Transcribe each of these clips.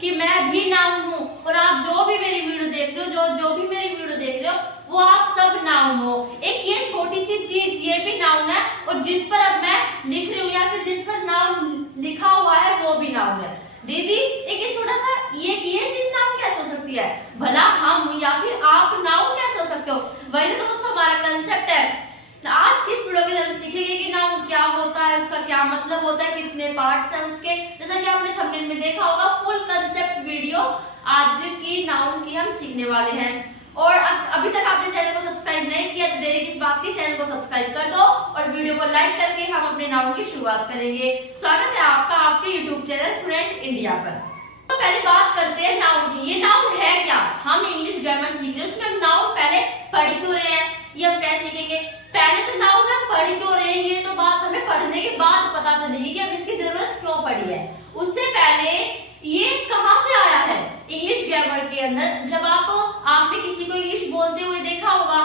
कि मैं भी नाउन हूँ, और आप जो भी मेरी वीडियो देख रहे हो, जो भी मेरी वीडियो देख रहे हो, वो आप सब नाउन हो। एक ये छोटी सी चीज ये भी नाउन है, और जिस पर अब मैं लिख रही हूँ या फिर जिस पर नाउन लिखा हुआ है वो भी नाउन है। दीदी एक ये छोटा सा ये चीज नाउन कैसे हो सकती है? भला हम या फिर आप नाउन कैसे हो सकते हो? वही तो दोस्तों हमारा कंसेप्ट है। आज की इस वीडियो में हम सीखेंगे कि नाउन क्या होता है, उसका क्या मतलब होता है, कितने पार्ट्स हैं उसके। जैसा कि आपने थंबनेल में देखा होगा, फुल कंसेप्ट वीडियो आज की नाउन की हम सीखने वाले हैं। और अभी तक आपने चैनल को सब्सक्राइब नहीं किया तो देरी किस बात की, चैनल को सब्सक्राइब कर दो और वीडियो को लाइक करके हम अपने नाउन की शुरुआत करेंगे। स्वागत है आपका आपके यूट्यूब चैनल स्टूडेंट इंडिया पर। तो पहले बात करते हैं नाउन की। ये नाउन है क्या? हम इंग्लिश ग्रामर सीख रहे हैं, उसमें हम नाउन पहले पढ़ क्यों रहे हैं, ये हम कैसे सीखेंगे। पहले तो नाउन हम पढ़ क्यों रहे हैं, ये तो बात हमें पढ़ने के बाद पता चलेगी कि हम इसकी जरूरत क्यों पड़ी है। उससे पहले ये कहां से आया है इंग्लिश ग्रामर के अंदर। जब आपने किसी को इंग्लिश बोलते हुए देखा होगा,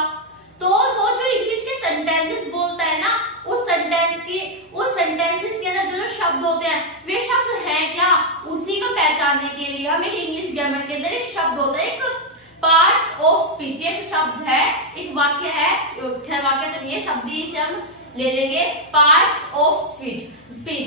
तो वो जो इंग्लिश के सेंटेंसेस बोलता है ना, उस सेंटेंसेस के अंदर जो शब्द होते हैं, वे शब्द हैं क्या, उसी को पहचानने के लिए हमें इंग्लिश ग्रामर के अंदर एक शब्द होता है, एक पार्ट्स ऑफ स्पीच। एक शब्द है, एक वाक्य है, खैर वाक्य तो नहीं है, शब्द ही से हम ले लेंगे, पार्ट्स ऑफ स्पीच।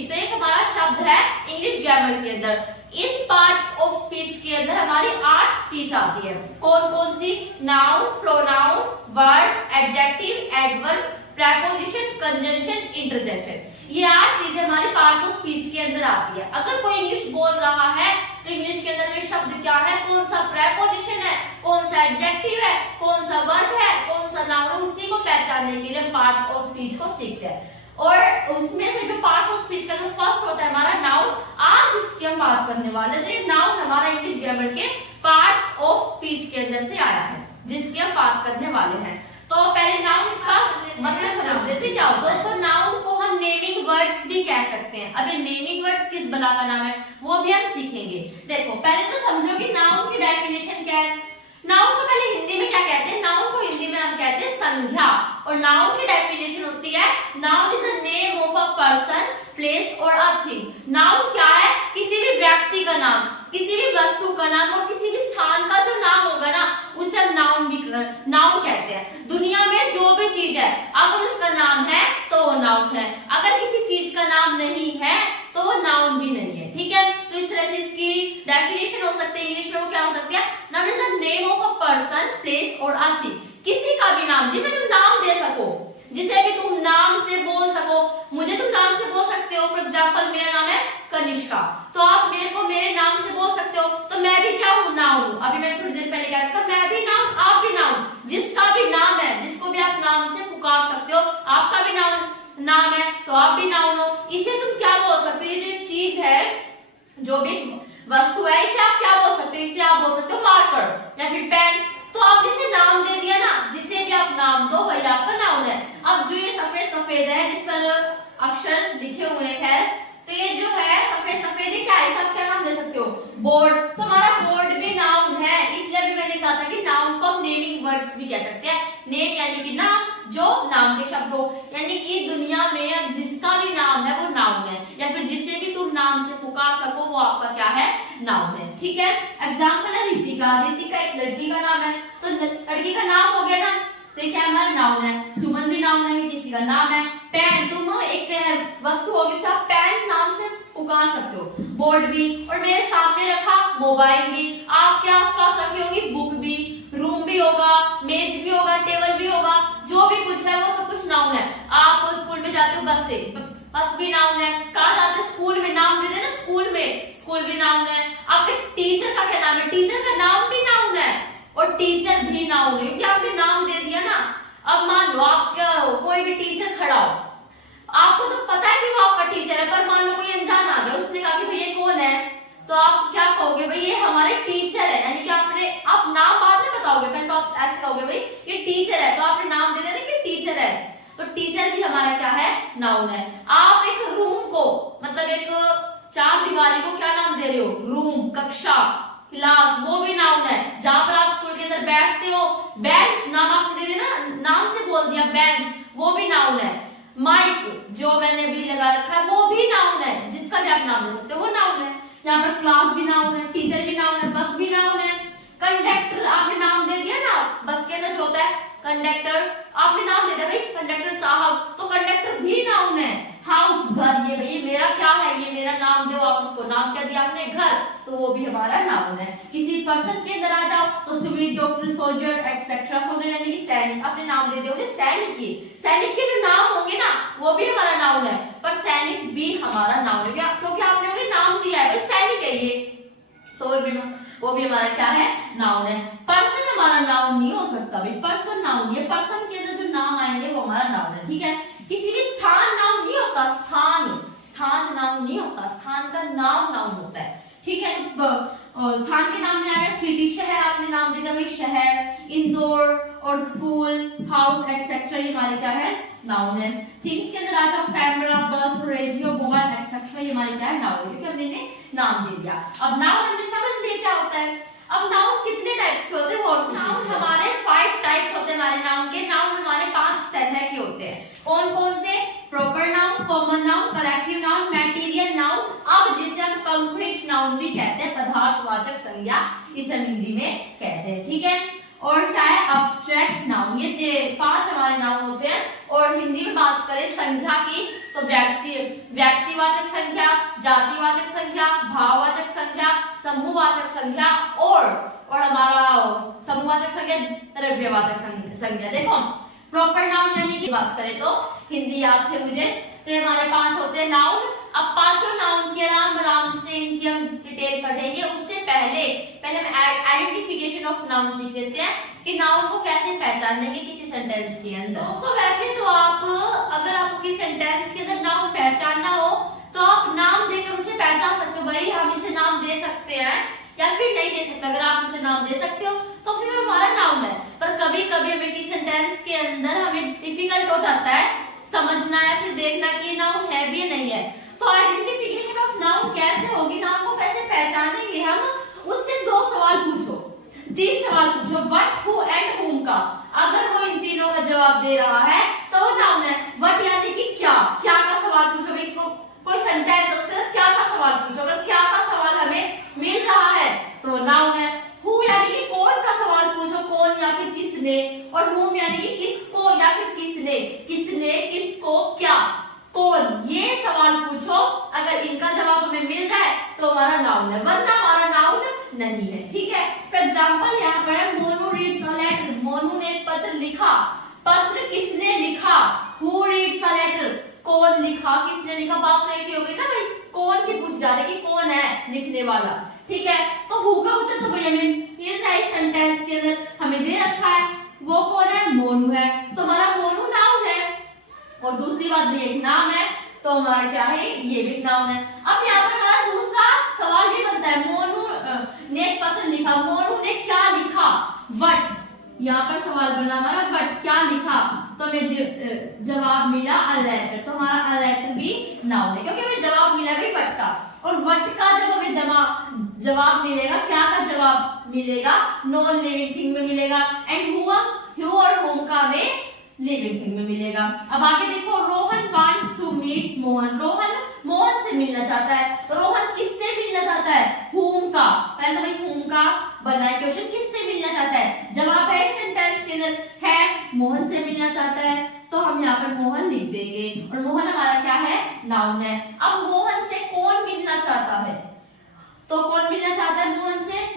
तो एक हमारा शब्द है इंग्लिश ग्रामर के अंदर। इस पार्ट्स ऑफ स्पीच के अंदर हमारी 8 स्पीच आती है। कौन कौन सी? Noun, pronoun, verb, adjective, adverb, preposition, conjunction, interjection. ये 8 चीजें हमारे पार्ट ऑफ स्पीच के अंदर आती है। अगर कोई इंग्लिश बोल रहा है तो इंग्लिश के अंदर में शब्द क्या है, कौन सा प्रीपोजिशन है, कौन सा एडजेक्टिव है, कौन सा वर्ब है, कौन सा नाउन, उसी को पहचानने के लिए हम पार्ट्स ऑफ स्पीच को सीखते हैं। और उसमें से जो पार्ट्स ऑफ स्पीच का जो फर्स्ट होता है हमारा नाउन, आज उसकी हम बात करने वाले हैं। नाउन हमारा इंग्लिश ग्रामर के पार्ट्स ऑफ स्पीच के अंदर से आया है, जिसकी हम बात करने वाले हैं। तो पहले नाउन का मतलब समझ लेते क्या होता है। दोस्तों नाउन को हम नेमिंग वर्ड्स भी कह सकते हैं। अब ये नेमिंग वर्ड्स किस बला का नाम है वो भी हम सीखेंगे। देखो पहले तो समझो कि नाउन की डेफिनेशन क्या है। नाउन को पहले हिंदी में क्या कहते हैं? नाउन को हिंदी में हम कहते हैं संज्ञा। और नाउन की डेफिनेशन होती है, noun is a name of a person, place और अ थिंग। नाउन क्या है? किसी भी व्यक्ति का नाम, किसी भी वस्तु का नाम और किसी भी स्थान का जो नाम होगा ना, उसे हम नाउन कहते हैं। दुनिया में जो भी चीज है अगर उसका नाम है तो वो नाउन है, अगर किसी चीज का नाम नहीं है तो वो नाउन भी नहीं है। ठीक है, तो इस तरह से इसकी डेफिनेशन हो सकती है। इंग्लिश में वो क्या हो सकती है? Noun is a name of a person, place और अ थिंग। किसी का भी नाम, जिसे तुम नाम दे सको, जिसे भी तुम नाम से बोल सको। मुझे तुम नाम से बोल सकते हो, फॉर एग्जांपल मेरा नाम है कनिष्का, तो आप मेरे को मेरे नाम से बोल सकते हो, तो मैं भी क्या हूँ? नाउन हूँ। अभी मैंने थोड़ी देर पहले कहा था मैं भी नाउन, आप भी नाउन। जिसका भी नाम है, जिसको भी आप नाम से पुकार सकते हो, आपका भी नाम है तो आप भी नाउन हो। इसे तुम क्या बोल सकते हो? ये जो चीज है, जो भी वस्तु है, इसे आप क्या बोल सकते हो? इसे आप बोल सकते हो मार्कर या फिर पेन। तो आप इसे नाम दे दिया ना, जिसे भी आप नाम दो वही आपका नाउन है। अब जो ये सफेद है जिस पर अक्षर लिखे हुए हैं, खैर तो ये जो है सफेद क्या है, सब क्या नाम दे सकते हो? बोर्ड। तो हमारा बोर्ड भी नाउन है, इसलिए भी मैंने कहा था कि नाउन को हम नेमिंग वर्ड्स भी कह सकते हैं। नेम यानी कि नाम, जो नाम के शब्द हो, यानी कि दुनिया में जिसका भी नाम है वो नाउन है, या फिर जिसे भी तुम नाम से पुकार सको वो आपका क्या है? नाउन है। ठीक है, एग्जाम्पल है रितिका एक लड़की का नाम है, तो लड़की का नाम हो गया ना, तो क्या हमारा नाउन है। सुमन भी नाउन है, किसी का नाम है। पेन, तुम एक वस्तु होगी, आप पेन नाम से पुकार सकते हो। बोर्ड भी, और मेरे सामने रखा मोबाइल भी, आपके आसपास रखी होगी बुक भी, रूम भी होगा, मेज भी होगा, टेबल भी होगा, जो भी कुछ है वो सब कुछ नाउन है। आप स्कूल में जाते हो बस से, बस भी नाउन है। कहाँ जाते हो? स्कूल में, नाम दे देना स्कूल में, स्कूल भी नाउन है। आपके टीचर का क्या नाम है? टीचर का नाम भी नाउन है, और टीचर भी नाउन है, क्योंकि आपने नाम दे दिया ना। अब मान लो आप कोई भी टीचर खड़ा हो, आपको तो पता है कि वो आपका टीचर है, पर मान लो कोई अनजान आ गया, उसने कहा कि भाई ये कौन है, तो आप क्या कहोगे? भाई ये हमारे टीचर है, यानी कि आप नाम बाद में बताओगे, पहले तो आप ऐसे कहोगे भाई ये टीचर है, तो आपने नाम दे देना कि टीचर है, तो टीचर भी हमारा क्या है? नाउन है। आप एक रूम को, मतलब एक चार दीवारी को क्या नाम दे रहे हो? रूम, कक्षा, क्लास, वो भी नाउन है। जहां पर आप स्कूल के अंदर बैठते हो, बेंच, नाम आपने दे देना, नाम से बोल दिया बेंच, वो भी नाउन है। माइक जो मैंने भी लगा रखा है वो भी नाउन है, जिसका भी आप नाम दे सकते हो वो नाउन है। यहाँ पर क्लास भी नाउन है, टीचर कंडक्टर, आपने नाम दे दिया भाई कंडक्टर साहब, तो कंडक्टर भी नाउन है। हाउस घर, ये भाई मेरा क्या है, ये मेरा नाम दो, आप उसको नाम क्या दिया आपने घर, तो वो भी हमारा नाउन है। किसी पर्सन के अंदर आ जाओ तो civil, doctor, soldier etcetera, soldier यानी कि सैनिक, अपने नाम दे दो सैनिक की। सैनिक के जो नाम होंगे ना वो भी हमारा नाउन है, पर सैनिक भी हमारा नाउन है क्योंकि आपने उन्हें नाम दिया है, सैनिक है ये, तो वो भी हमारा क्या है, नाउन है। पर्सन हमारा नाउन नहीं हो सकता भाई, पर्सन नाउन, ये पर्सन के अंदर जो नाम आएंगे वो हमारा नाउन है, ठीक है। किसी भी स्थान नाउन नहीं होता, स्थान नाउन नहीं होता, स्थान का नाम नाउन होता है, ठीक है। स्थान के नाम में आएगा सिटी, शहर आपने नाम दे दिया भाई शहर, इंदौर, और स्कूल, हाउस एक्सेट्रा, ये हमारे क्या है, नाउन है, ठीक। इसके अंदर आ जाओ कैमरा, बस, रेडियो, मोबाइल एक्सेट्रा, ये हमारे क्या है, नाउन है, क्योंकि हमने नाम दे दिया। अब नाउन हमने समझ लिया क्या होता है। अब नाउन कितने टाइप्स के होते हैं, और नाउन हमारे 5 टाइप्स होते हैं हमारे नाउन के। नाउन हमारे 5 तरह के होते हैं, कौन कौन से, proper noun, common noun, collective noun, material noun, अब जिसे हम कंक्रीट नाउन भी कहते हैं, पदार्थवाचक संज्ञा इसे हम हिंदी में कहते हैं, ठीक है। और क्या है, अब्स्ट्रैक्ट नाउन, ये 5 हमारे नाउन होते हैं। और हिंदी में बात करें संख्या की तो व्यक्तिवाचक संख्या, जातिवाचक संख्या, भाववाचक संख्या, समूहवाचक संख्या, और हमारा समूहवाचक संख्या, द्रव्यवाचक संख्या। देखो प्रॉपर नाउन यानी कि बात करें तो हिंदी याद थे मुझे, तो हमारे 5 होते हैं नाउन। अब पांचों नाउन के आराम से इनकी हम डिटेल पढ़ेंगे। उससे पहले हम आइडेंटिफिकेशन ऑफ नाउन सीख लेते हैं कि नाउन को कैसे पहचानेंगे किसी सेंटेंस के अंदर। दोस्तों वैसे तो आप अगर आपको किसी सेंटेंस के अंदर नाउन पहचानना हो तो आप नाम देकर उसे पहचान सकते हो, भाई हम इसे नाम दे सकते हैं या फिर नहीं दे सकते। अगर आप उसे नाम दे सकते हो तो फिर हमारा नाउन है। पर कभी कभी हमें किसी सेंटेंस के अंदर हमें डिफिकल्ट हो जाता है समझना या फिर देखना कि ये नाउन है भी या नहीं है। तो आइडेंटिफिकेशन ऑफ नाउन कैसे होगी, नाउन को कैसे पहचानेंगे हम, उससे 2 सवाल पूछो, 3 सवाल पूछो, व्हाट, हु एंड हुम का। अगर वो इन तीनों का जवाब दे रहा है तो नाउन है। व्हाट यानी कि क्या, क्या का सवाल पूछो, भाई कोई सेंटेंस उसके अंदर क्या का सवाल पूछो, अगर क्या का सवाल हमें मिल रहा है तो नाउन है। हु यानी कि कौन का सवाल पूछो, कौन या फिर किसने, और हुम यानी कि किसको या फिर किसने, किसको, क्या, कौन, ये सवाल पूछो। अगर इनका जवाब हमें मिल रहा है तो हमारा नाउन है, वरना हमारा नाउन नहीं है, ठीक है। फॉर एग्जांपल यहाँ पर है Monu reads a letter, Monu ने एक पत्र लिखा। पत्र किसने लिखा, हु रीड्स अ लेटर, कौन लिखा, किसने लिखा, बात तो एक ही हो गई ना भाई, कौन की पूछ जा रही कि कौन है लिखने वाला, ठीक है। तो हु का उत्तर तो भाई हमें मिल रहा है सेंटेंस के अंदर, हमें दे रखा है, वो कौन है, मोनू है, तो हमारा मोनू नाउन है। और दूसरी बात भी एक नाम है तो हमारा क्या है, ये भी नाउन है। अब यहाँ पर हमारा दूसरा सवाल भी बनता है, मोनू ने एक पत्र लिखा, मोनू ने क्या लिखा, व्हाट, यहाँ पर सवाल बना हमारा व्हाट, क्या लिखा, तो हमें जवाब मिला अ लेटर, तो हमारा अ लेटर भी नाउन है क्योंकि हमें जवाब मिला भी व्हाट का। और व्हाट का जब हमें जवाब मिलेगा, क्या का जवाब मिलेगा, नॉन लिविंग थिंग में मिलेगा, एंड हु और होम का हमें लिविंग थिंग में मिलेगा। अब आगे देखो, Rohan wants to meet Mohan, Rohan Mohan से मिलना चाहता है। रोहन किससे मिलना चाहता है, हुम का, पहले तो भाई हुम का बना है क्वेश्चन, किससे मिलना चाहता है, जवाब है सेंटेंस के अंदर है मोहन से मिलना चाहता है, तो हम यहाँ पर मोहन लिख देंगे और मोहन हमारा क्या है, नाउन है। अब मोहन से कौन मिलना चाहता है, तो कौन मिलना चाहता है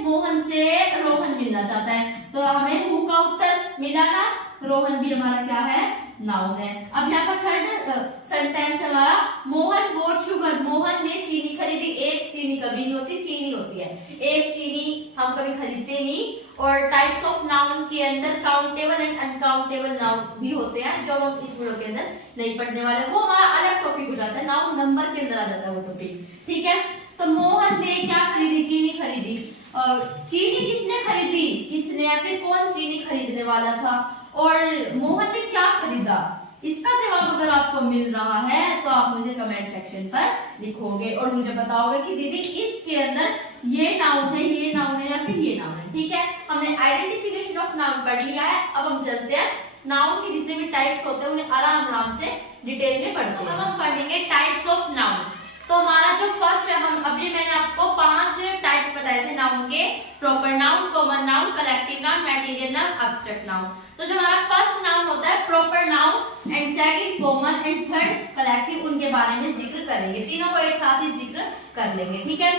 मोहन से रोहन मिलना चाहता है, तो हमें हु का उत्तर मिला ना, रोहन भी हमारा क्या है, नाउन है। अब यहाँ पर थर्ड सेंटेंस हमारा, मोहन बोट शुगर, मोहन ने चीनी खरीदी। एक चीनी कभी नहीं होती, चीनी होती है, एक चीनी हम कभी खरीदते नहीं। और टाइप्स ऑफ नाउन के अंदर काउंटेबल एंड अनकाउंटेबल नाउन भी होते हैं जो हम इस वीडियो के अंदर नहीं पढ़ने वाले, वो हमारा अलग टॉपिक हो जाता है, नाउन नंबर के अंदर आ जाता है वो टॉपिक, ठीक है। तो मोहन ने क्या खरीदी, चीनी खरीदी। चीनी किसने खरीदी, किसने या फिर कौन चीनी खरीदने वाला था, और मोहन ने क्या खरीदा, इसका जवाब अगर आपको मिल रहा है तो आप मुझे कमेंट सेक्शन पर लिखोगे और मुझे बताओगे कि दीदी इसके अंदर ये नाउन है, ये नाउन है या फिर ये नाउन है, ठीक है। हमने आइडेंटिफिकेशन ऑफ नाउन पढ़ लिया है। अब हम चलते हैं नाउन के जितने भी टाइप्स होते हैं उन्हें आराम से डिटेल में पढ़ते हैं। अब हम पढ़ेंगे टाइप्स ऑफ नाउन। तो हमारा जो फर्स्ट है, हम अभी मैंने आपको 5 टाइप्स बताए थे नाउन के, proper noun, common noun, collective noun, material noun, abstract noun. तो जो हमारा फर्स्ट नाउन होता है proper noun and second common and third collective, उनके बारे में जिक्र करेंगे, तीनों को एक साथ ही जिक्र कर लेंगे, ठीक है।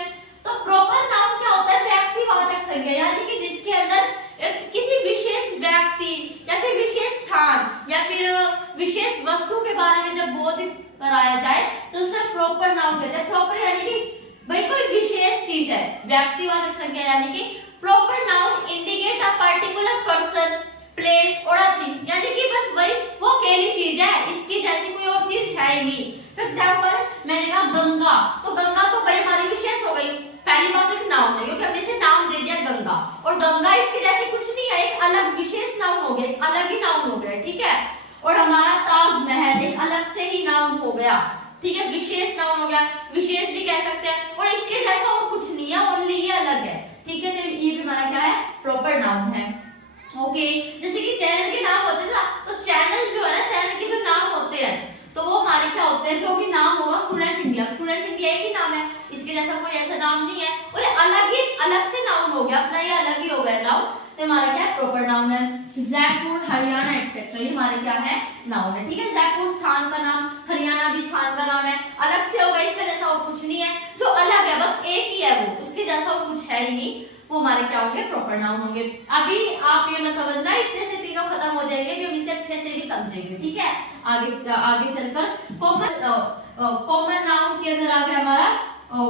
तो प्रॉपर नाउन क्या होता है? व्यक्तिवाचक संज्ञा, यानी कि जिसके अंदर किसी विशेष व्यक्ति या फिर विशेष स्थान या फिर विशेष वस्तु के बारे में जब बोध कराया जाए तो उसे प्रॉपर नाउन कहते हैं। प्रॉपर यानी कि भाई कोई विशेष चीज है, व्यक्तिवाचक संज्ञा यानी कि proper noun indicate a particular person, place और अ थिंग, यानी कि बस वही वो अकेली चीज है, इसकी जैसी कोई और चीज है ही नहीं। फॉर एग्जांपल मैंने कहा गंगा, तो गंगा तो भाई हमारी विशेष हो गई, पहली बात तो एक नाउन है क्योंकि हमने इसे नाम दे दिया गंगा, और गंगा इसके जैसे कुछ नहीं है, एक अलग विशेष नाउन हो गया, एक अलग ही नाउन हो गया, ठीक है। और हमारा ताजमहल एक अलग से ही नाउन हो गया, ठीक है, विशेष नाउन हो गया, विशेष भी कह सकते हैं, और इसके जैसा और कुछ नहीं है, ओनली ये अलग है, ठीक है। तो ये भी हमारा क्या है? प्रॉपर नाउन है। ओके, जैसे कि चैनल के नाम होते थे ना, तो चैनल जो है ना, चैनल के जो नाम होते हैं तो वो हमारे क्या होते हैं? जो भी नाम होगा, स्टूडेंट इंडिया, स्टूडेंट इंडिया एक ही नाम है, इसके जैसा कोई ऐसा नाम नहीं है, और अलग ही अलग से नाउन हो गया, अपना ये अलग ही हो गया नाउन, तो हमारा क्या है? प्रॉपर नाउन है। जयपुर, हरियाणा एक्सेट्रा, ये हमारे क्या है? नाउन है, ठीक है। जयपुर स्थान का नाम, हरियाणा भी स्थान का नाम है, अलग से होगा, इसके जैसा और कुछ नहीं है, जो अलग है बस एक ही है वो, उसके जैसा और कुछ है ही नहीं, वो हमारे क्या होंगे? प्रॉपर नाउन होंगे। अभी आप ये मत समझना इतने से तीनों खत्म हो जाएंगे, कि हम इसे अच्छे से भी समझेंगे, ठीक है। आगे चलकर कॉमन नाउन के अंदर आ गया हमारा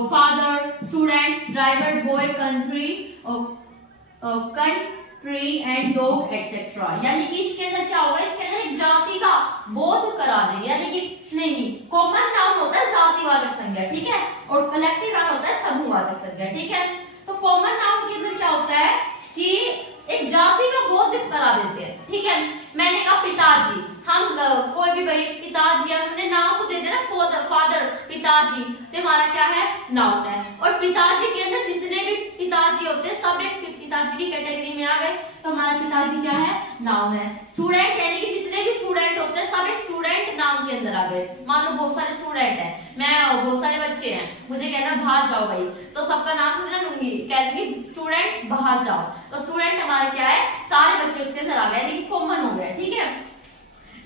father, student, driver, boy, country and dog etcetera, यानी कि इसके अंदर क्या होगा? इसके अंदर एक जाति का बोध करा देंगे, यानी कि नहीं, कॉमन नाउन होता है जातिवाचक संज्ञा, ठीक है, और कलेक्टिव नाउन होता है समूहवाचक संज्ञा, ठीक है। तो कॉमन नाउन के अंदर क्या होता है कि एक जाति का बोध करा देते हैं, ठीक है। मैंने कहा पिताजी, हम कोई भी भाई पिताजी, हमने नाम तो दे दिया ना, फादर, पिताजी, तो हमारा क्या है? नाउन है। और पिताजी के अंदर जितने भी पिताजी होते हैं सब एक पिताजी की कैटेगरी में आ गए, तो हमारा पिताजी क्या है? नाउन है। स्टूडेंट यानी कि जितने भी स्टूडेंट होते हैं सब एक स्टूडेंट नाम के अंदर आ गए। मान लो बहुत सारे स्टूडेंट हैं, मैं बहुत सारे बच्चे हैं, मुझे कहना बाहर जाओ भाई, तो सबका नाम थोड़ी ना लूंगी, कह दूंगी स्टूडेंट्स बाहर जाओ, तो स्टूडेंट हमारे क्या है? सारे बच्चे उसके अंदर आ गए, यानी कि कॉमन हो गया, ठीक है।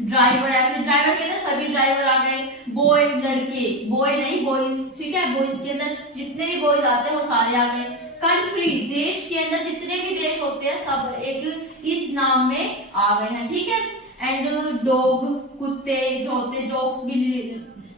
ड्राइवर, ऐसे ड्राइवर के अंदर सभी ड्राइवर आ गए। बॉय लड़के, बॉय नहीं बॉयज, ठीक है, बॉयज के अंदर जितने भी बॉयज आते हैं वो सारे आ गए। कंट्री, देश के अंदर जितने भी देश होते हैं सब एक इस नाम में आ गए हैं, ठीक है। एंड डॉग, कुत्ते जो होते हैं, डॉग्स भी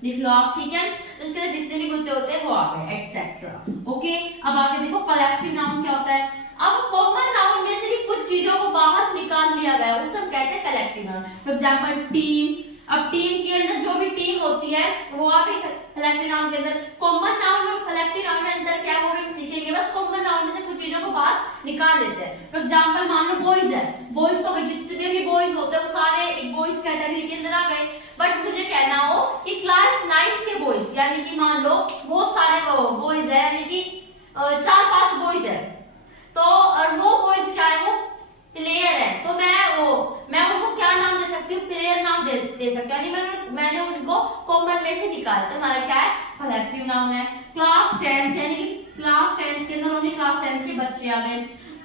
लिख लो आप, ठीक है, उसके अंदर जितने भी कुत्ते होते हैं वो आ गए, एक्सेट्रा। ओके, अब आगे देखो कलेक्टिव नाउन क्या होता है। अब कॉमन नाउन में से भी कुछ चीजों को बाहर निकाल लिया गया, उसे हम कहते हैं collective noun. For example team, अब टीम के अंदर जो भी टीम होती है वो आ गई कलेक्टिव नाउन के अंदर। कॉमन नाउन और कलेक्टिव नाउन में अंतर क्या है वो भी हम सीखेंगे, बस कॉमन नाउन में से कुछ चीजों को बाहर निकाल देते हैं। फॉर एग्जांपल मान लो बॉयज है, बॉयज तो जितने भी बॉयज होते हैं वो सारे एक बॉयज कैटेगरी के अंदर आ गए, बट मुझे कहना हो कि क्लास 9 के बॉयज, यानी कि मान लो बहुत सारे बॉयज है, यानी कि 4-5 बॉयज है, तो और वो बॉयज क्या है? वो प्लेयर है, तो मैं उनको क्या नाम दे सकती हूँ? प्लेयर नाम दे सकती हूँ, यानी मैंने उनको कॉमन में से निकाला, तो हमारा क्या है? कलेक्टिव नाउन है। क्लास 10 यानी कि क्लास 10 के अंदर ओनली क्लास 10 के बच्चे आ गए।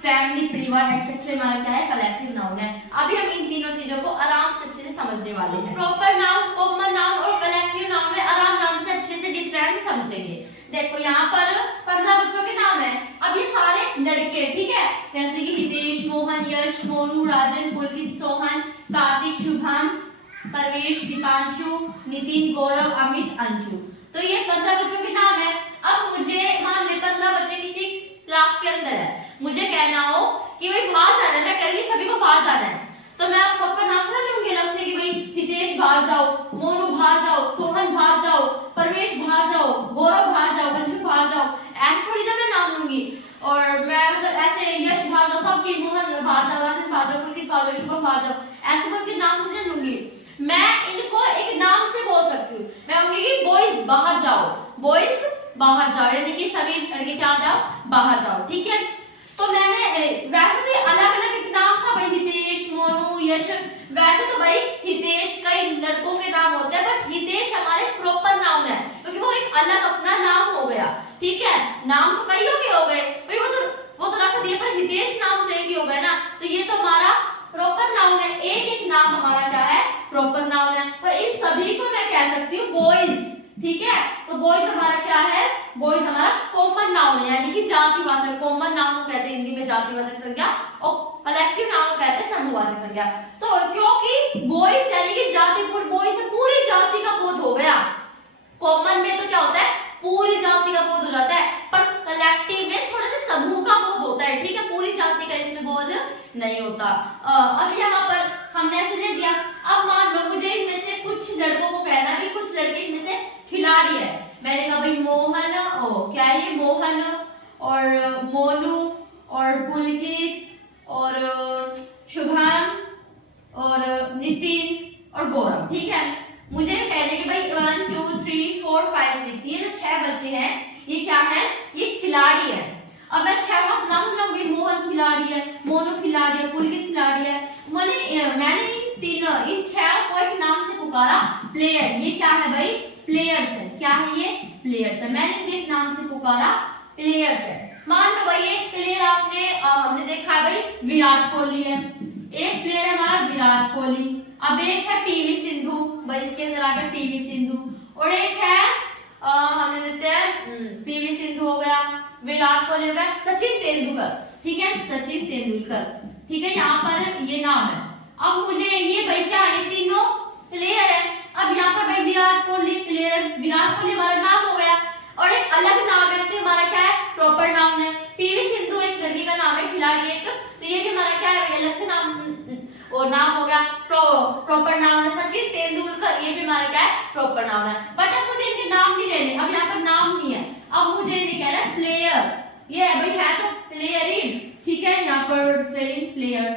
फैमिली, परिवार एक्सेट्रा हमारा क्या है? कलेक्टिव नाउन है। अभी हम इन तीनों चीजों को आराम से अच्छे से समझने वाले हैं। प्रॉपर नाउन, कॉमन नाउन और कलेक्टिव नाउन में आराम से अच्छे से डिफरेंस समझेंगे। देखो यहाँ पर 15 बच्चों के नाम है, अब ये सारे लड़के, ठीक है, जैसे कि हितेश, मोहन, यश, मोनू, राजन, पुलकित, सोहन, कार्तिक, शुभम, परवेश, दीपांशु, नितिन, गौरव, अमित, अंशु, तो ये 15 बच्चों के नाम है। अब मुझे मान ले 15 बच्चे किसी क्लास के अंदर है, मुझे कहना हो कि भाई बाहर जाना है, मैं कह रही सभी को बाहर जाना है, तो मैं आप सबका नाम ना लूंगी अलग से कि भाई हितेश बाहर जाओ, मोनू बाहर जाओ, सोहन बाहर जाओ, परवेश बाहर जाओ, गौरव बाहर जाओ, अंशु बाहर जाओ, ऐसे थोड़ी ना मैं नाम लूंगी। और मैं मतलब ऐसे यश बाहर जाओ, सबकी, मोहन बाहर जाओ, राजन बाहर जाओ, पुलकित बाहर जाओ, शुभम बाहर जाओ, ऐसे बोल के नाम थोड़ी ना लूंगी। मैं इनको एक नाम से बोल सकती हूँ, मैं कहूंगी कि बॉयज बाहर जाओ, बॉयज बाहर जाओ, यानी कि सभी लड़के क्या जाओ? बाहर जाओ, ठीक है। तो मैंने वैसे तो अलग अलग नाम था भाई, हितेश, मोनू, यश, वैसे तो भाई हितेश कई लड़कों के नाम होते हैं, बट हितेश हमारे प्रॉपर नाउन है क्योंकि वो एक अलग अपना नाम हो गया, ठीक है। नाम तो कईयों के हो गए भाई, हितेश नाम तो एक ही हो गया ना, तो ये तो हमारा प्रॉपर नाउन है, एक एक नाम हमारा क्या है, प्रॉपर नाउन है। पर इन सभी को मैं कह सकती हूँ बॉयज, ठीक है। तो बॉयज हमारा क्या है, बॉयज हमारा कॉमन नाउन है, यानी कि जातिवाचक, कॉमन नाउन को कहते हैं हिंदी में जातिवाचक संज्ञा, और कलेक्टिव नाउन को कहते हैं समूहवाचक संज्ञा। तो क्योंकि बॉयज यानी कि जाति, बॉयज से पूरी जाति का बोध हो गया। कॉमन में तो क्या होता है, पूरी जाति का बोध हो जाता है, पर कलेक्टिव में थोड़ा सा समूह का बोध होता है, ठीक है, पूरी जाति का इसमें बोध नहीं होता। अब यहाँ पर हमने ऐसे ले दिया। अब मान लो मुझे इनमें से कुछ लड़कों को कहना भी, कुछ लड़के इनमें से खिलाड़ी है। मैंने कहा भाई मोहन, क्या है ये, मोहन और मोनू और पुलकित और शुभम और नितिन और गौरव, ठीक है। मुझे कहने कि भाई 1 2 3 4 5 6 ये जो 6 बच्चे हैं ये क्या है, ये खिलाड़ी है। अब मैं 6 का नाम लूंगी, मोहन खिलाड़ी है, मोनू खिलाड़ी है, पुलकित खिलाड़ी है। मैंने इन 6 को एक नाम से पुकारा, प्लेयर। ये क्या है भाई, प्लेयर्स है। क्या है ये, प्लेयर्स है। मैंने इन्हें एक नाम से पुकारा, प्लेयर्स है। मान लो भाई एक प्लेयर हमने देखा है भाई विराट कोहली है, एक प्लेयर है हमारा विराट कोहली। अब एक है पीवी सिंधु, भाई इसके अंदर आ गया पीवी सिंधु, और एक है हमने देते हैं पीवी सिंधु हो गया, विराट कोहली हो गया, सचिन तेंदुलकर, ठीक है, सचिन तेंदुलकर, ठीक है। यहाँ पर ये नाम है। अब मुझे ये भाई क्या, ये तीनों प्लेयर है। अब यहाँ पर भाई विराट कोहली प्लेयर, विराट कोहली हमारा नाम हो गया, और एक अलग नाम है तो हमारा क्या है, प्रॉपर नाउन है। पीवी सिंधु एक लड़की का नाम है, खिलाड़ी एक, तो ये भी हमारा क्या है, अलग से नाम, वो नाम हो गया, प्रॉपर नाउन है। सचिन तेंदुलकर ये भी हमारा क्या है, प्रॉपर नाउन है। बट अब मुझे इनके नाम नहीं लेने, अब यहाँ पर नाम नहीं है, अब मुझे इन्हें कह रहा है प्लेयर। ये भाई है तो प्लेयर ही, ठीक है, यहाँ पर स्पेलिंग प्लेयर,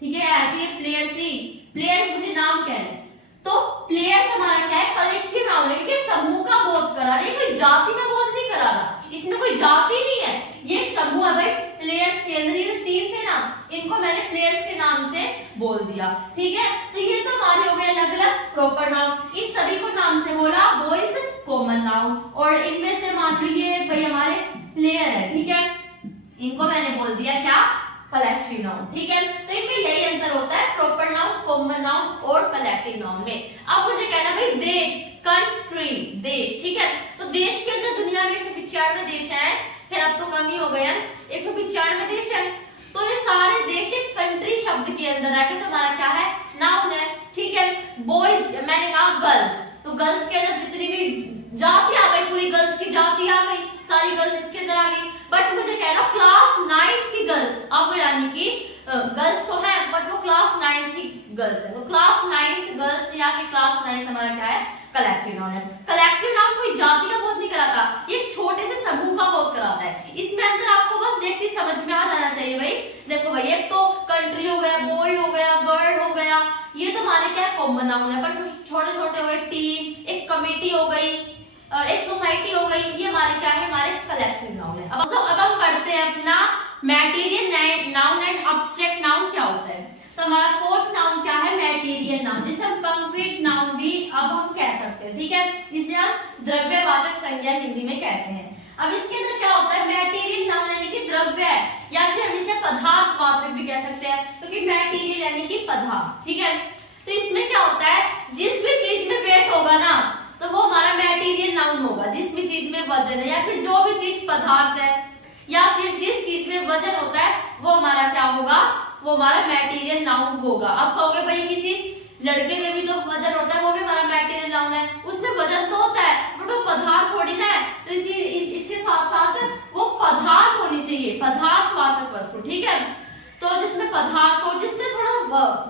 ठीक है, आती है प्लेयर्स ही, प्लेयर्स मुझे नाम कह रहे। तो प्लेयर्स हमारा क्या है, कलेक्टिव नाउन है, क्योंकि समूह का बोध करा रहा है, कोई जाति का बोध नहीं करा रहा, इसमें कोई जाति नहीं है, ये एक समूह है भाई। प्लेयर्स के अंदर ये 3 थे ना, इनको मैंने प्लेयर्स के नाम से बोल दिया, ठीक है। तो ये तो हमारे हो गए अलग अलग प्रॉपर नाउन, इन सभी को नाम से बोला बॉयज कॉमन नाउन, और इनमें से मान लो ये भाई हमारे प्लेयर है, ठीक है, इनको मैंने बोल दिया क्या, कलेक्टिव नाउन, ठीक है। तो इनमें यही अंतर होता है प्रॉपर नाउन, कॉमन नाउन और कलेक्टिव नाउन में। अब मुझे कहना भाई देश, कंट्री, देश, ठीक है। तो देश के अंदर दुनिया में 195 देश हैं, फिर अब तो कम ही हो गए हैं, 195 देश है। तो ये सारे देश एक कंट्री शब्द के अंदर आके तो हमारा क्या है, नाउन है, ठीक है। बॉयज मैंने कहा गर्ल्स, तो गर्ल्स के अंदर जितनी भी जाति आ गई, पूरी गर्ल्स की जाति आ गई, सारी गर्ल्स इसके अंदर आ गई। बट मुझे कह रहा क्लास 9th की गर्ल्स, अब यानी कि गर्ल्स तो है बट वो क्लास 9th की गर्ल्स है, तो क्लास 9th गर्ल्स या फिर क्लास 9th हमारा क्या है, कलेक्टिव नाउन है। कलेक्टिव नाउन कोई जाति का बोध नहीं कराता, ये छोटे से समूह का बोध कराता है। इसमें अंदर आपको बस देखते समझ में आ जाना चाहिए भाई। देखो भाई एक तो कंट्री हो गया, बॉय हो गया, गर्ल हो गया, ये तो हमारे क्या है, कॉमन नाउन है। पर छोटे छोटे हो गए टीम, एक कमेटी हो गई, एक सोसाइटी हो गई, ये हमारे क्या है, हमारे कलेक्टिव नाउन है। अब हम पढ़ते हैं अपना material noun and abstract noun क्या होता है। तो हमारा फोर्थ नाउन क्या है, मैटेरियल नाउन, जिसे हम कंक्रीट नाउन भी अब हम कह सकते हैं, ठीक है, जिसे हम द्रव्यवाचक संज्ञा हिंदी में कहते हैं। अब इसके अंदर क्या होता है, मैटेरियल नाउन यानी कि द्रव्य है, या फिर हम इसे पदार्थवाचक भी कह सकते हैं, क्योंकि मैटेरियल यानी कि पदार्थ, ठीक है। तो इसमें क्या होता है, जिस भी चीज में वेट होगा ना तो वो हमारा मैटेरियल नाउन होगा, जिस भी चीज में वजन है, या फिर जो भी चीज पदार्थ है, या फिर जिस चीज में वजन होता है वो हमारा क्या होगा, वो हमारा मैटेरियल नाउन होगा। अब कहोगे भाई किसी लड़के में भी तो वजन होता है, वो भी हमारा मैटेरियल नाउन है, उसमें वजन तो होता है बट वो पदार्थ थोड़ी ना है, तो इसके साथ साथ वो पदार्थ होनी चाहिए, पदार्थवाचक वस्तु, ठीक है। तो जिसमें पदार्थ हो, जिसमें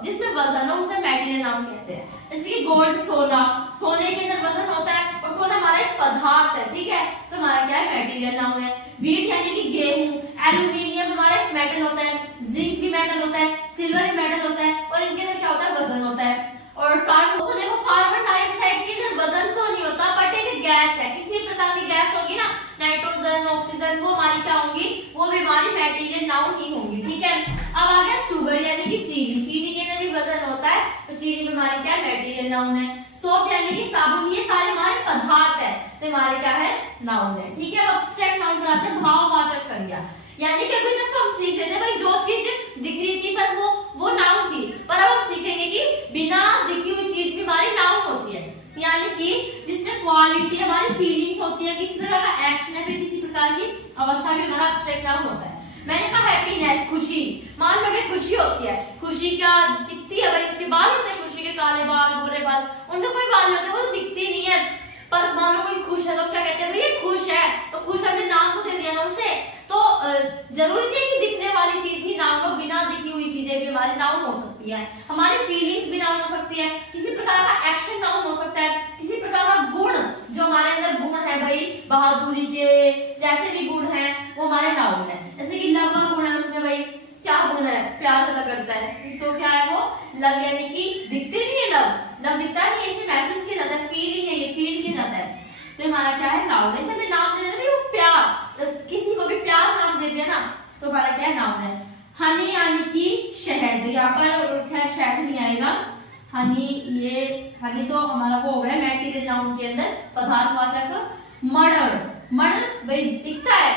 जिसमें वजन हो उसे मैटेरियल नाउन कहते हैं। जैसे कि गोल्ड, सोना, सोने के अंदर वजन होता है और सोना हमारा एक पदार्थ है, ठीक है, तो हमारा क्या है, मैटेरियल नाउन है। व्हीट यानी कि गेहूं, एल्यूमिनियम हमारा एक मेटल होता है, जिंक भी मेटल होता है, सिल्वर भी मेटल होता है, और इनके अंदर क्या होता है, वजन होता है। और कार्बन, तो देखो कार्बन डाइऑक्साइड के अंदर वजन तो नहीं होता बट एक गैस है, किसी प्रकार की गैस होगी ना, नाइट्रोजन, ऑक्सीजन, वो हमारी क्या होंगी, वो भी हमारी मैटेरियल नाउन ही होंगी, ठीक है। अब आ गया शुगर यानी कि चीनी, चीनी के अंदर भी वजन होता है, तो चीनी भी हमारी क्या मैटेरियल नाउन है। सोप यानी कि साबुन, ये सारे हमारे पदार्थ है, तो हमारे क्या है, नाउन है, ठीक है। अब एब्स्ट्रैक्ट नाउन पर आते हैं, भाववाचक संज्ञा। यानी कि अभी तक तो हम सीख रहे थे भाई जो चीज दिख रही थी पर वो नाउन थी, पर अब हम सीखेंगे कि बिना दिखी हुई चीज भी हमारी नाउन होती है, यानी कि जिसमें क्वालिटी हमारी फीलिंग्स होती है, किसी प्रकार का एक्शन है, फिर किसी प्रकार की अवस्था में हमारा एब्स्ट्रैक्ट नाउन होता है। मैंने कहा हैप्पीनेस, खुशी, मान लो हमें खुशी होती है, खुशी क्या दिखती है भाई, उसके बाल होते हैं खुशी के, काले बाल गोरे बाल, उनमें कोई बाल नहीं होते, वो दिखती नहीं है, पर मान लो कोई खुश है तो क्या कहते हैं भाई ये खुश है, तो खुश हमने नाम तो दे दिया ना उसे, तो जरूरी नहीं है कि दिखने वाली चीज ही नाउन हो, बिना दिखी हुई चीजें भी हमारी नाउन हो सकती है, हमारी फीलिंग्स भी नाउन हो सकती है, किसी प्रकार का एक्शन नाउन हो सकता है, किसी प्रकार का गुण जो हमारे अंदर गुण है भाई बहादुरी के जैसे भी गुण है वो हमारे नाउन है। जैसे कि लव का गुण है, उसमें भाई क्या गुण है, प्यार ज्यादा करता है, तो क्या है वो लव, यानी कि दिखते नहीं है, लव दिखता नहीं है, इसे महसूस किया जाता है, फीलिंग है, ये फील किया जाता है, तो हमारा क्या है नाउन है। इसे हमें नाम दे देते हैं वो प्यार, तो किसी को भी प्यार नाम दे दिया ना तो हमारा क्या है नाउन है। हनी यानी कि शहद, यहाँ पर क्या शहद नहीं आएगा, हनी, ये हनी तो हमारा वो हो गया मैटेरियल नाउन के अंदर पदार्थवाचक। मर्डर, मर्डर भाई दिखता है,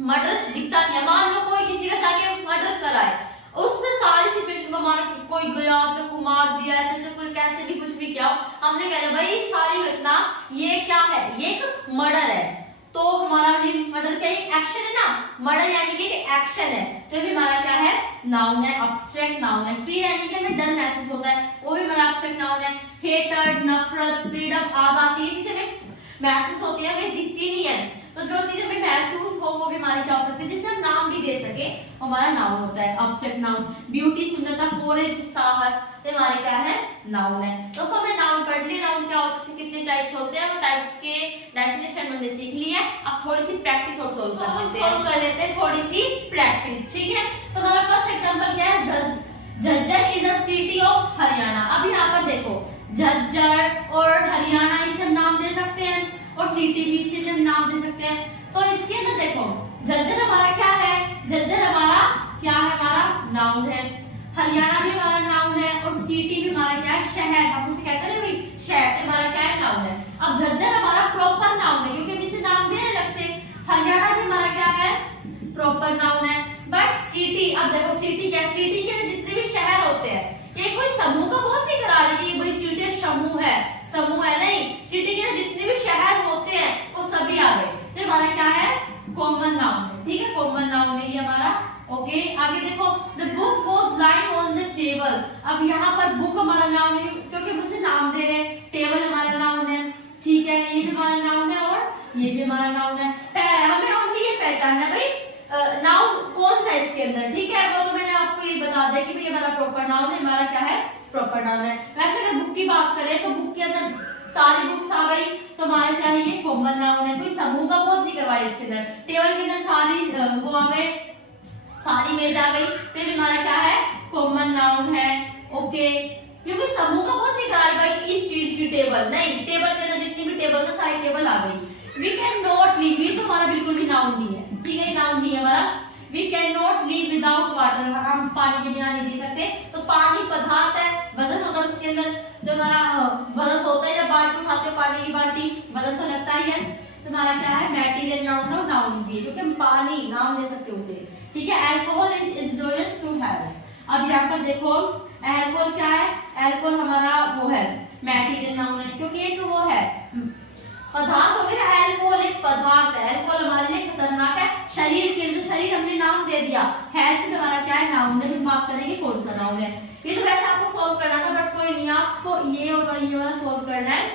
मर्डर दिखता नहीं है, मान लो कोई किसी का जाके मर्डर कराए, उससे सारी सिचुएशन को मान कोई गया चाकू मार दिया, ऐसे कोई कैसे भी कुछ भी किया, हमने कह दिया भाई सारी घटना ये क्या है, ये एक मर्डर है, तो हमारा मर्डर क्या एक एक्शन है ना, मर्डर यानी कि एक एक्शन है, तो भी हमारा क्या है नाउन है, एब्स्ट्रैक्ट नाउन है। फिर यानी कि हमें डर महसूस होता है, वो भी हमारा एब्स्ट्रैक्ट नाउन है। हेटर्ड, नफरत, फ्रीडम, आजादी, ये चीजें हमें महसूस होती है, हमें दिखती नहीं है, तो जो चीज हमें महसूस हो वो भी हमारी क्या हो सकती है, जिसे हम नाम भी दे सके हमारा नाउन होता है, एब्स्ट्रैक्ट नाउन। ब्यूटी, सुंदरता, कोरेज, साहस, ये हमारे क्या है नाउन है। तो हमने नाउन पढ़ लिया, नाउन क्या होता है, कितने टाइप्स होते हैं, वो टाइप्स के डेफिनेशन हमने सीख ली है। अब थोड़ी सी प्रैक्टिस और सोल्व कर लेते हैं, थोड़ी सी प्रैक्टिस, ठीक है। तो हमारा फर्स्ट एग्जांपल क्या है, Jhajjar is a city of Haryana. अब यहाँ पर देखो झज्जर और हरियाणा, इसे हम नाम दे सकते हैं, और सिटी भी इसे भी हम नाम दे सकते हैं। तो इसके अंदर देखो झज्जर हमारा क्या है, झज्जर हमारा क्या है, हमारा नाउन है, हरियाणा भी हमारा नाउन है, और सिटी भी हमारा क्या है शहर, हम उसे कहते हैं भाई शहर, हमारा क्या है नाउन है। अब झज्जर हमारा प्रॉपर नाउन है क्योंकि हम इसे नाम दे रहे अलग से, हरियाणा भी हमारा क्या है प्रॉपर नाउन है, बट सिटी, अब देखो सिटी क्या, सिटी के जितने भी शहर होते हैं, ये कोई समूह का बहुत नहीं करा रही कि भाई सिटी समूह है, समूह है नहीं, सिटी के जितने भी शहर होते हैं वो सभी आ गए, तो हमारा क्या है कॉमन नाउन है, ठीक है, कॉमन नाउन है ये हमारा। ओके, आगे देखो the book was lying on the table. अब यहाँ पर बुक हमारा नाउन है क्योंकि हम उसे नाम दे रहे हैं, टेबल हमारा नाउन है, ठीक है, ये भी हमारा नाउन है और ये भी हमारा नाउन है। हमें ओनली ये पहचानना है भाई नाउन कौन सा है इसके अंदर, ठीक है, वो तो मैंने आपको ये बता दिया कि भाई हमारा प्रॉपर नाउन है, हमारा क्या है प्रॉपर नाउन है। वैसे अगर बुक की बात करें तो बुक के अंदर सारी बुक्स आ गई तो हमारा क्या है ये कॉमन नाउन है, कोई समूह का बहुत नहीं करवाया इसके अंदर। टेबल के अंदर सारी वो आ गए, सारी मेज आ गई, फिर हमारा क्या है कॉमन नाउन है। ओके, क्योंकि समूह का बहुत नहीं करा भाई इस चीज की टेबल नहीं, टेबल के अंदर जितनी भी टेबल है सारी टेबल आ गई। वी कैन नॉट लीव, ये तो हमारा बिल्कुल भी नाउन नहीं है, ठीक है, नाउन नहीं है हमारा। We can not live without water, हम पानी के बिना नहीं जी सकते, तो पानी पदार्थ है, वजन होगा उसके अंदर, जो हमारा वजन होता है, जब बाल्टी उठाते हो पानी की बाल्टी, वजन तो लगता ही है, तो हमारा क्या है मैटेरियल नाउन और नाउन भी है क्योंकि हम पानी नाम दे सकते उसे, ठीक है। Alcohol is injurious to health. अब यहाँ पर देखो अल्कोहल क्या है, अल्कोहल हमारा वो है मैटेरियल नाउन है क्योंकि एक वो है पदार्थ हो गया, अल्कोहल एक पदार्थ है, अल्कोहल हमारे लिए खतरनाक है, शरीर के अंदर, शरीर हमने नाम दे दिया, हेल्थ में हमारा क्या है नाउन है, हम बात करेंगे कौन सा नाउन है। ये तो वैसे आपको सोल्व करना था बट कोई नहीं, आपको ये और ये वाला सोल्व करना है,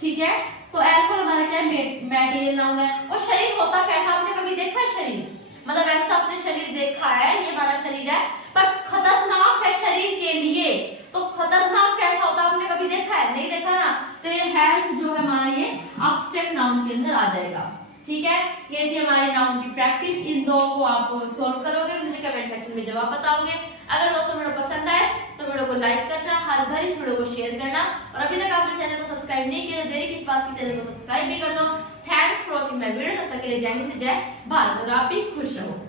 ठीक है। तो अल्कोहल हमारा क्या है मैटेरियल नाउन है। और शरीर होता कैसा, आपने कभी देखा है शरीर, मतलब वैसे तो आपने शरीर देखा है, ये हमारा शरीर है, पर खतरनाक है शरीर के लिए, तो खतरनाक कैसा होता है आपने कभी देखा है, नहीं देखा ना, तो ये हेल्थ जो है हमारा ये एब्स्ट्रैक्ट नाउन के अंदर आ जाएगा, ठीक है। ये थी हमारी नाउन की प्रैक्टिस, इन दो को आप सोल्व करोगे, मुझे कमेंट सेक्शन में जवाब बताओगे। अगर दोस्तों वीडियो पसंद आए तो वीडियो को लाइक करना, हर घर इस वीडियो को शेयर करना, और अभी तक आपने चैनल को सब्सक्राइब नहीं किया तो देरी किस बात की, चैनल को सब्सक्राइब भी कर दो। Thanks for watching my video, तब तक के लिए जय हिंद, जय भारत, और आप भी खुश रहो।